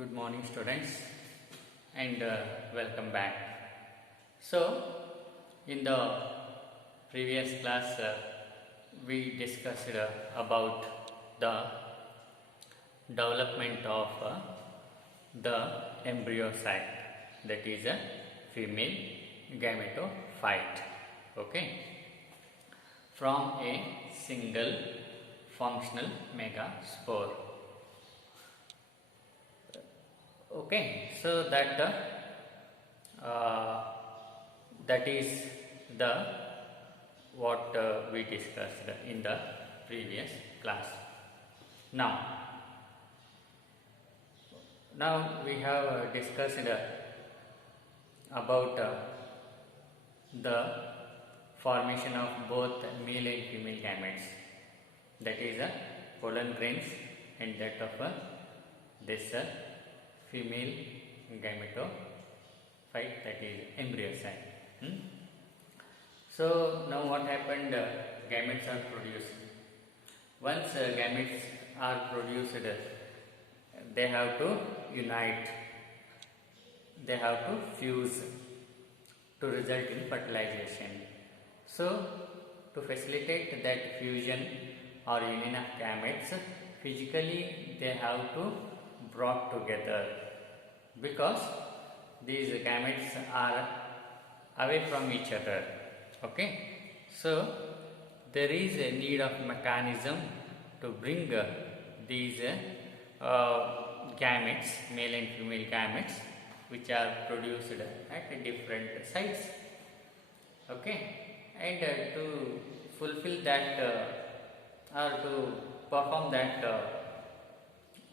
Good morning, students, and welcome back. So, in the previous class, we discussed about the development of the embryo sac, that is a female gametophyte, okay, from a single functional megaspore. Okay, so that is the what we discussed in the previous class. Now we have discussed about the formation of both male and female gametes, that is pollen grains, and that of this female gametophyte, that is embryo sac. So now what happened? Gametes are produced. Once gametes are produced, they have to unite, they have to fuse to result in fertilization. So to facilitate that fusion or union of gametes, physically they have to brought together, because these gametes are away from each other. Okay, so there is a need of mechanism to bring these gametes, male and female gametes, which are produced at different sites. Okay, and to fulfill that or to perform that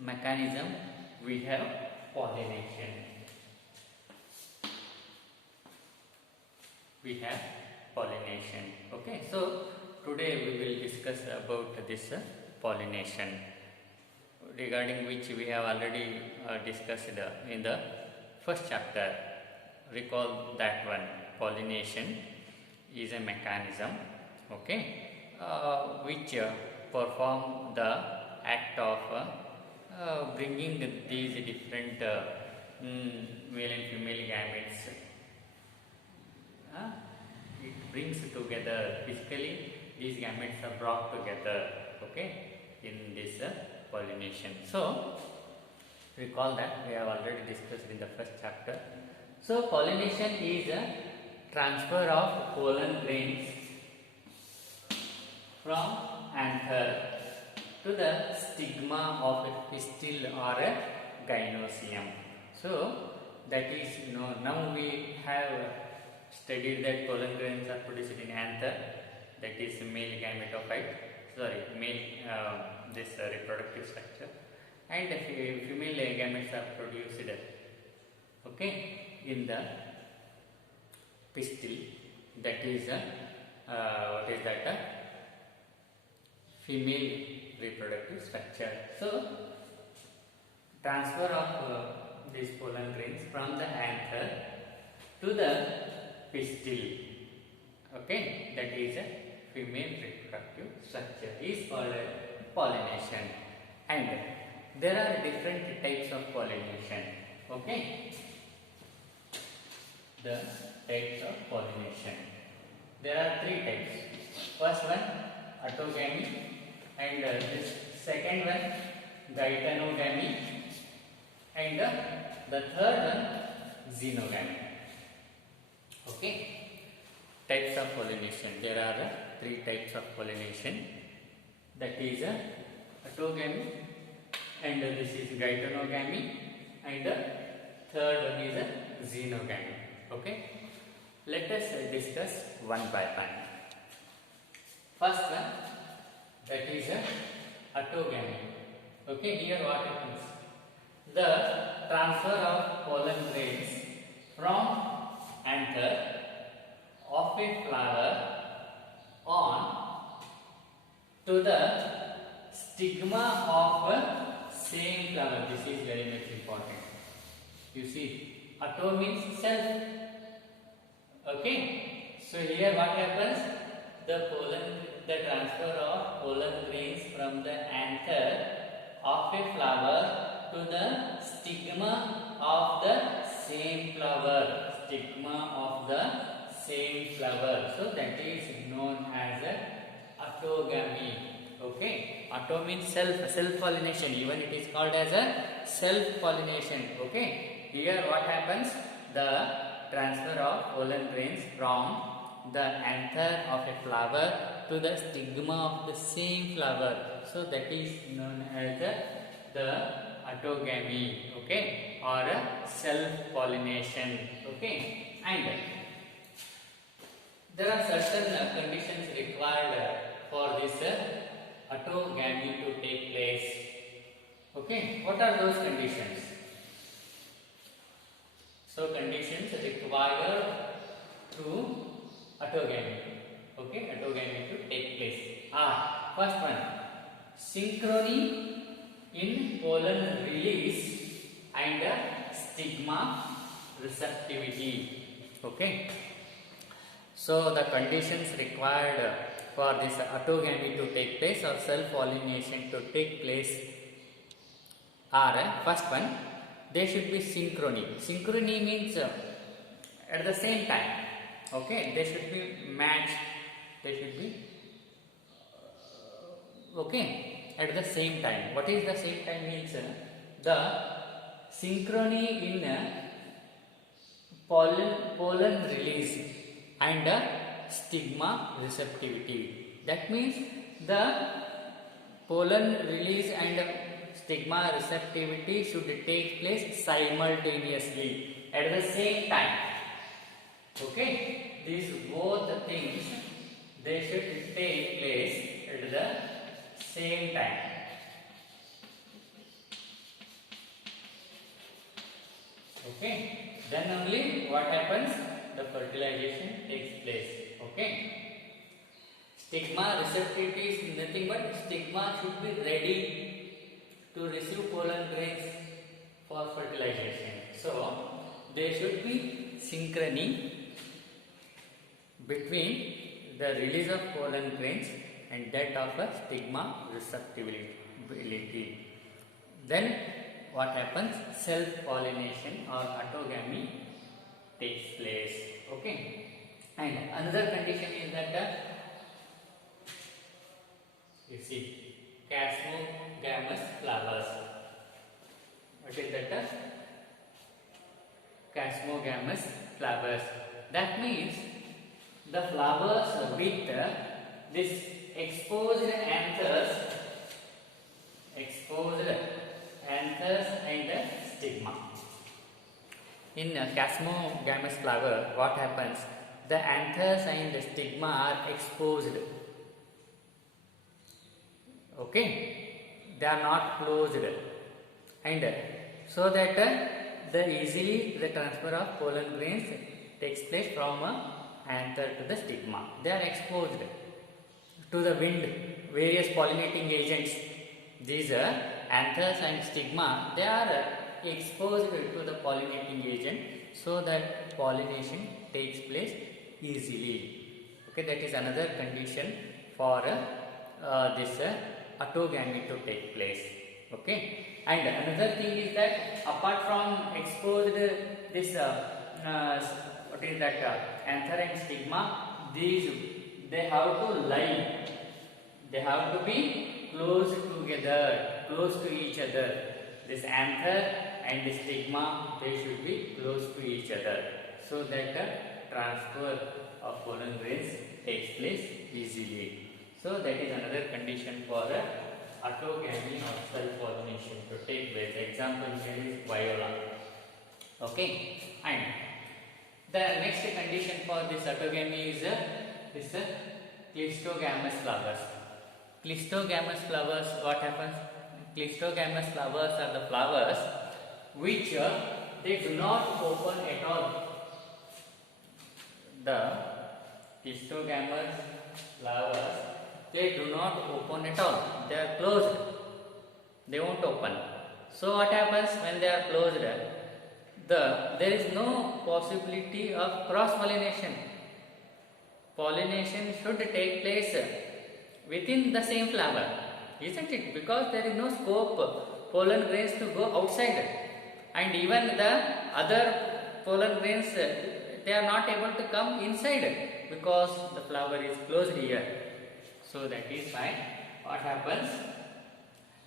mechanism, we have pollination. We have pollination. Okay, so today we will discuss about this pollination, regarding which we have already discussed in the first chapter. Recall that one. Pollination is a mechanism, okay, which perform the act of bringing these different male and female gametes. It brings together, physically these gametes are brought together, okay, in this pollination. So recall that we have already discussed in the first chapter. So pollination is a transfer of pollen grains from anther to the stigma of a pistil or a gynosium. So that is, now we have studied that pollen grains are produced in anther, that is male gametophyte, this reproductive structure, and female gametes are produced, okay, in the pistil, that is what is that? Female reproductive structure. So transfer of these pollen grains from the anther to the pistil, okay, that is a female reproductive structure, is called pollination. And there are different types of pollination, okay. The types of pollination, there are three types. First one, autogamy, and this second one, geitonogamy, and the third one, xenogamy. Okay, types of pollination. There are three types of pollination, that is autogamy, and this is geitonogamy, and the third one is xenogamy. Okay, let us discuss one by one. First one, that is autogamy. Okay, here what happens? The transfer of pollen grains from anther of a flower on to the stigma of a same flower. This is very much important. You see, auto means self. Okay, so here what happens? The transfer of pollen grains from the anther of a flower to the stigma of the same flower. Stigma of the same flower. So that is known as a autogamy. Okay. Auto means self-pollination. Even it is called as a self-pollination. Okay. Here what happens? The transfer of pollen grains from the anther of a flower to the stigma of the same flower. So that is known as the autogamy, okay, or self-pollination, okay. And there are certain conditions required for this autogamy to take place. Okay, what are those conditions? So conditions required to autogamy, okay, autogamy to take place are: first one, synchrony in pollen release and stigma receptivity. Okay, so the conditions required for this autogamy to take place or self-pollination to take place are: first one, there should be synchrony. Synchrony means at the same time. Okay, they should be matched. They should be okay at the same time. What is the same time means? The synchrony in pollen release and stigma receptivity. That means the pollen release and stigma receptivity should take place simultaneously at the same time. Okay, these both things, they should take place at the same time. Okay, then only what happens? The fertilization takes place. Okay, stigma receptivity is nothing but stigma should be ready to receive pollen grains for fertilization. So there should be synchrony between the release of pollen grains and that of a stigma receptibility. Then what happens? Self-pollination or autogamy takes place. Okay. And another condition is that you see casmogamous flowers. What is that? Casmogamous flowers. That means the flowers with this exposed anthers and stigma. In casmogamous flower, what happens? The anthers and the stigma are exposed. Okay, they are not closed, and so that the transfer of pollen grains takes place from anther to the stigma. They are exposed to the wind, various pollinating agents. These anthers and stigma, they are exposed to the pollinating agent so that pollination takes place easily. Okay, that is another condition for this autogamy to take place. Okay, and another thing is that apart from exposed this what is that anther and stigma, these they have to lie. They have to be close together, close to each other. This anther and the stigma, they should be close to each other so that the transfer of pollen grains takes place easily. So that is another condition for autogamy or self-pollination to take place. Example here is viola. Okay, and the next condition for this autogamy is this clistogamous flowers. Clistogamous flowers, what happens? Clistogamous flowers are the flowers which they do not open at all. The clistogamous flowers, they do not open at all. They are closed. They won't open. So what happens when they are closed? There is no possibility of cross-pollination. Pollination should take place within the same flower, isn't it? Because there is no scope pollen grains to go outside, and even the other pollen grains they are not able to come inside because the flower is closed here. So that is why what happens,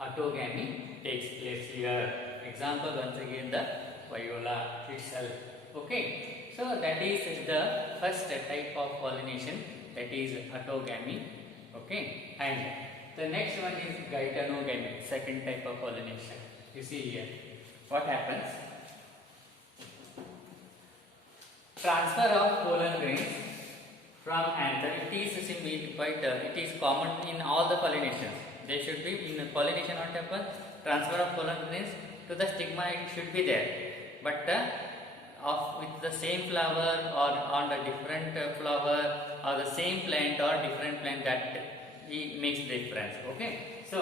autogamy takes place here. Example once again the viola itself. Okay, so that is the first type of pollination, that is autogamy. Okay, and the next one is Geitonogamy, second type of pollination. You see here what happens, transfer of pollen grains from anther. It is quite it is common in all the pollinations. They should be in pollination. What happens, transfer of pollen grains to the stigma, it should be there, but with the same flower or on a different flower, or the same plant or different plant, that it makes difference. Okay, so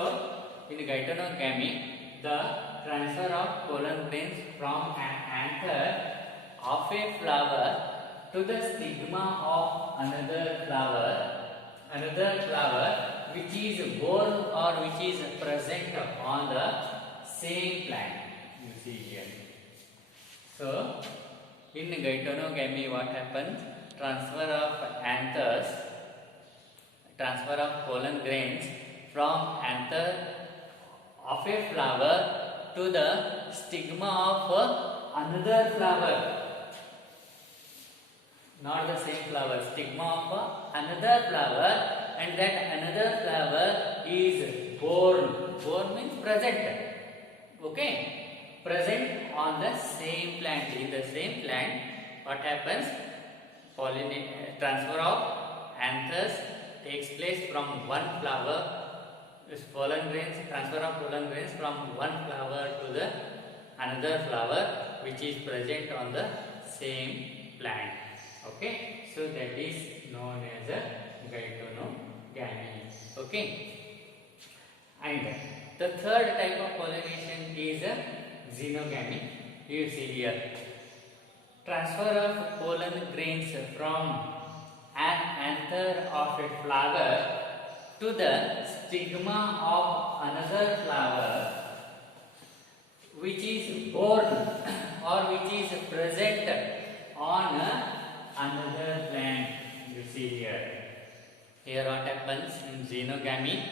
in Geitonogamy, the transfer of pollen grains from an anther of a flower to the stigma of another flower which is born or which is present on the same plant. You see here. So in Geitonogamy, what happens, transfer of pollen grains from anther of a flower to the stigma of another flower, not the same flower, stigma of another flower, and that another flower is born means present. Okay, present on the same plant. In the same plant, what happens, transfer of anthers takes place from one flower. This transfer of pollen grains from one flower to the another flower which is present on the same plant. Okay, so that is known as a Geitonogamy. Okay, and the third type of pollination is a Xenogamy. You see here, transfer of pollen grains from an anther of a flower to the stigma of another flower which is born or which is present on another plant. You see here. Here what happens in Xenogamy,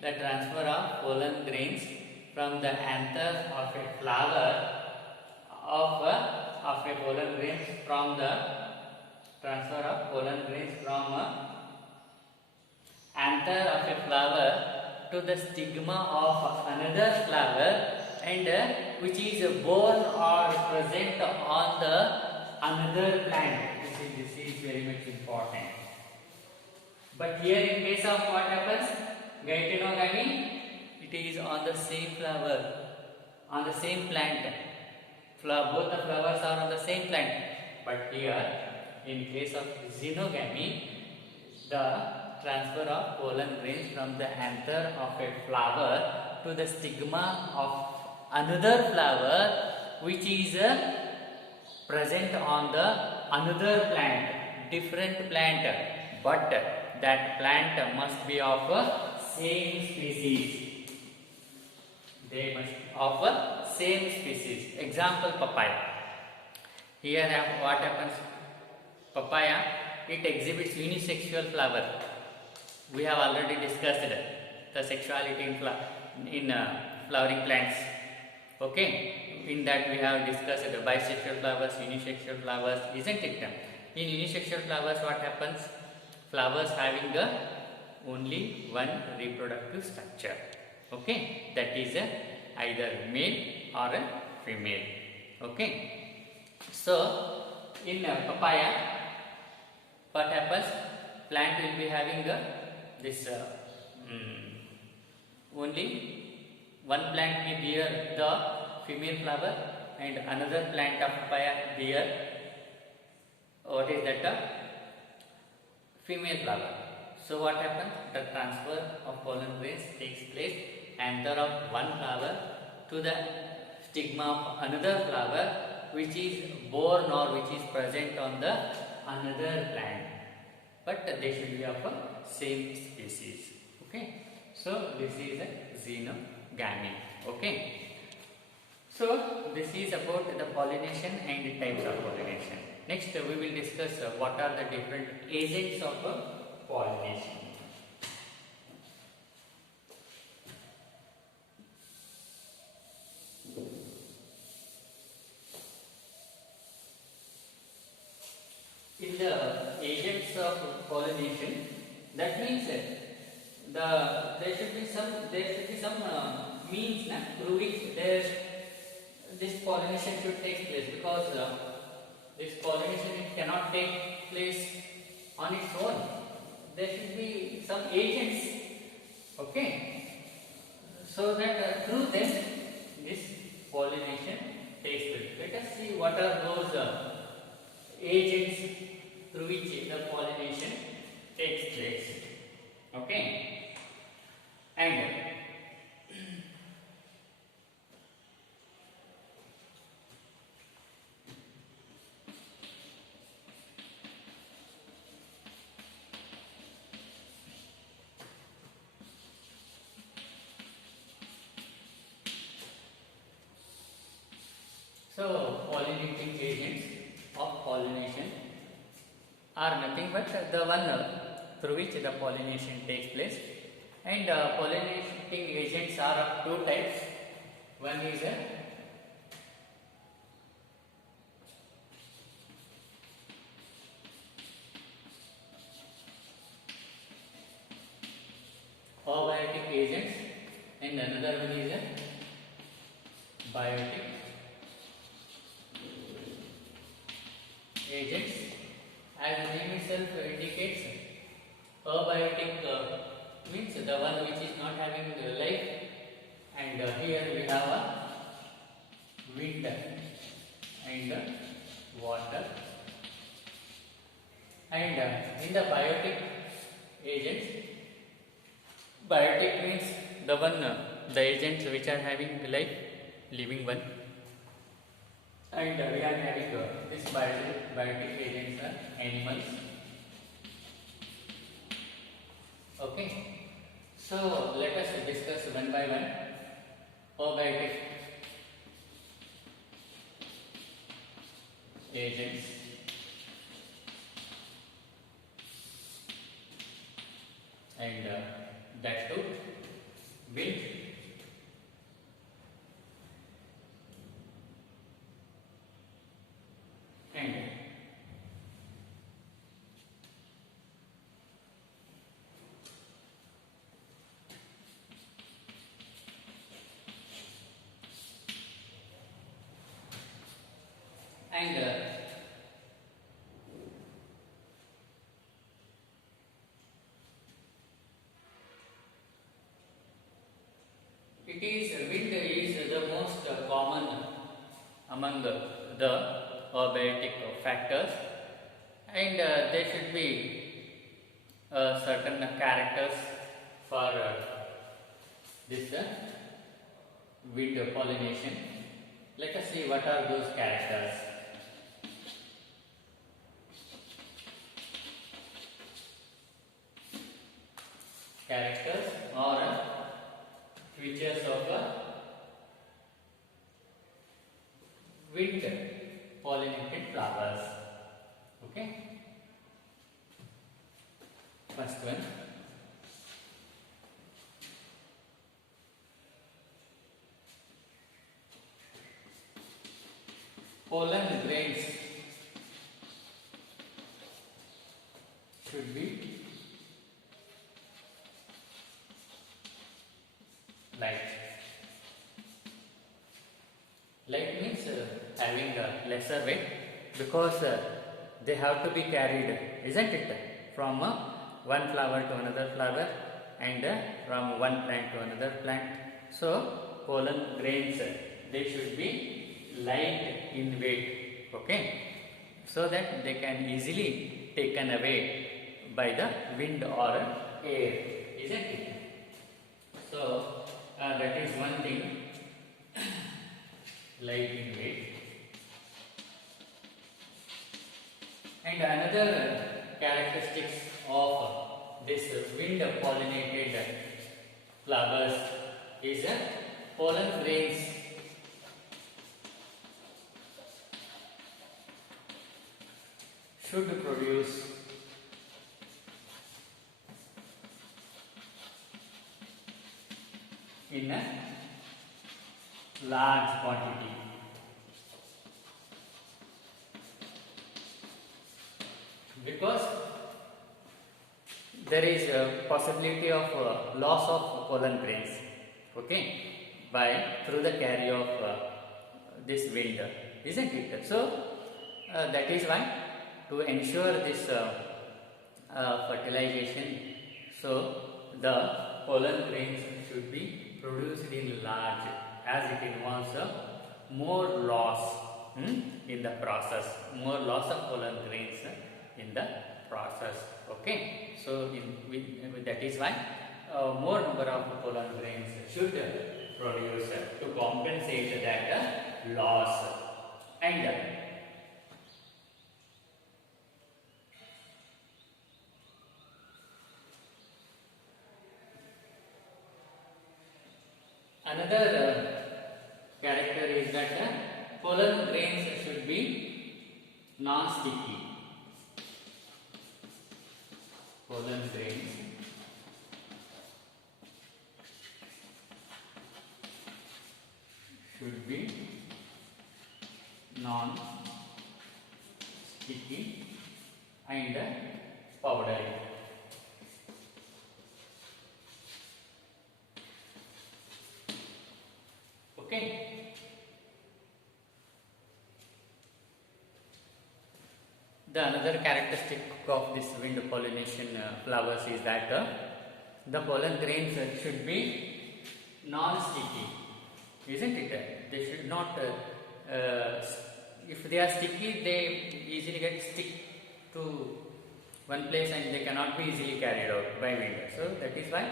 the transfer of pollen grains from the anther of a flower of a pollen grains from the transfer of pollen grains from anther of a flower to the stigma of another flower, and which is born or present on the another plant. This is very much important. But here in case of what happens, Geitonogamy, it is on the same flower, on the same plant. Both the flowers are on the same plant. But here, in case of Xenogamy, the transfer of pollen grains from the anther of a flower to the stigma of another flower which is present on the another plant, different plant, but that plant must be of same species. They must of same species. Example, papaya. Here what happens, papaya, it exhibits unisexual flower. We have already discussed the sexuality in flowering plants. Okay, in that we have discussed bisexual flowers, unisexual flowers, isn't it? In unisexual flowers, what happens? Flowers having only one reproductive structure. Okay, that is either male or a female. Okay, so in papaya, what happens? Plant will be having this only one plant may bear the female flower and another plant of papaya bear what is that female flower. So what happens? The transfer of pollen grains takes place anther of one flower to the stigma of another flower which is born or which is present on the another plant, but they should be of a same species. Okay, so this is a Xenogamy. Xenogamy. Okay. So this is about the pollination and the types of pollination. Next we will discuss what are the different agents of pollination. In the agents of pollination, that means there should be some means through which this pollination should take place, because this pollination it cannot take place on its own. There should be some agents, okay, so that through them this pollination takes place. Let us see what are those agents through which the pollination takes place. Okay, and so pollinating agents of pollination are nothing but the one through which the pollination takes place, and pollinating agents are of two types. One is a abiotic agents and another one is a biotic agents. As the name itself indicates, abiotic means the one which is not having life, and here we have a wind and water. And in the biotic agents, biotic means the agents which are having life, living one. And we are having this biotic agents are animals. Okay. So let us discuss one by one. Abiotic agents. And that too wind, and wind is the most common among the abiotic factors, and there should be certain characters for this wind pollination. Let us see what are those characters. Characters or features of wind pollinated flowers. Okay. First one, pollen grains should be light. Light means having a lesser weight, because they have to be carried, isn't it, from one flower to another flower, and from one plant to another plant. So pollen grains, they should be light in weight, okay, so that they can easily taken away by the wind or air, isn't it? So that is one thing, light in weight. And another characteristics of this wind pollinated flowers is pollen grains should produce in a large quantity. Because there is a possibility of loss of pollen grains, okay, by through the carry of this wind, isn't it? So that is why, to ensure this fertilization, so the pollen grains should be produced in large, as it involves more loss in the process, more loss of pollen grains in the process, okay. So that is why more number of pollen grains should produce to compensate that loss. And another character is that pollen grains should be non-sticky. Pollen grains should be non-sticky and powdery. Okay. The another characteristic of this wind pollination flowers is that the pollen grains should be non-sticky, isn't it? They should not, if they are sticky, they easily get stick to one place and they cannot be easily carried out by wind. So that is why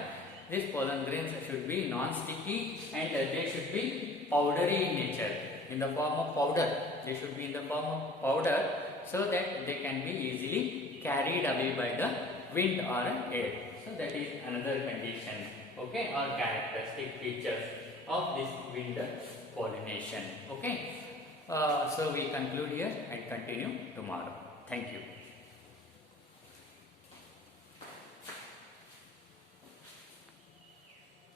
these pollen grains should be non-sticky and they should be powdery in nature, in the form of powder. They should be in the form of powder, so that they can be easily carried away by the wind or air. So that is another condition, okay, or characteristic features of this wind pollination, okay. So we conclude here and continue tomorrow. Thank you.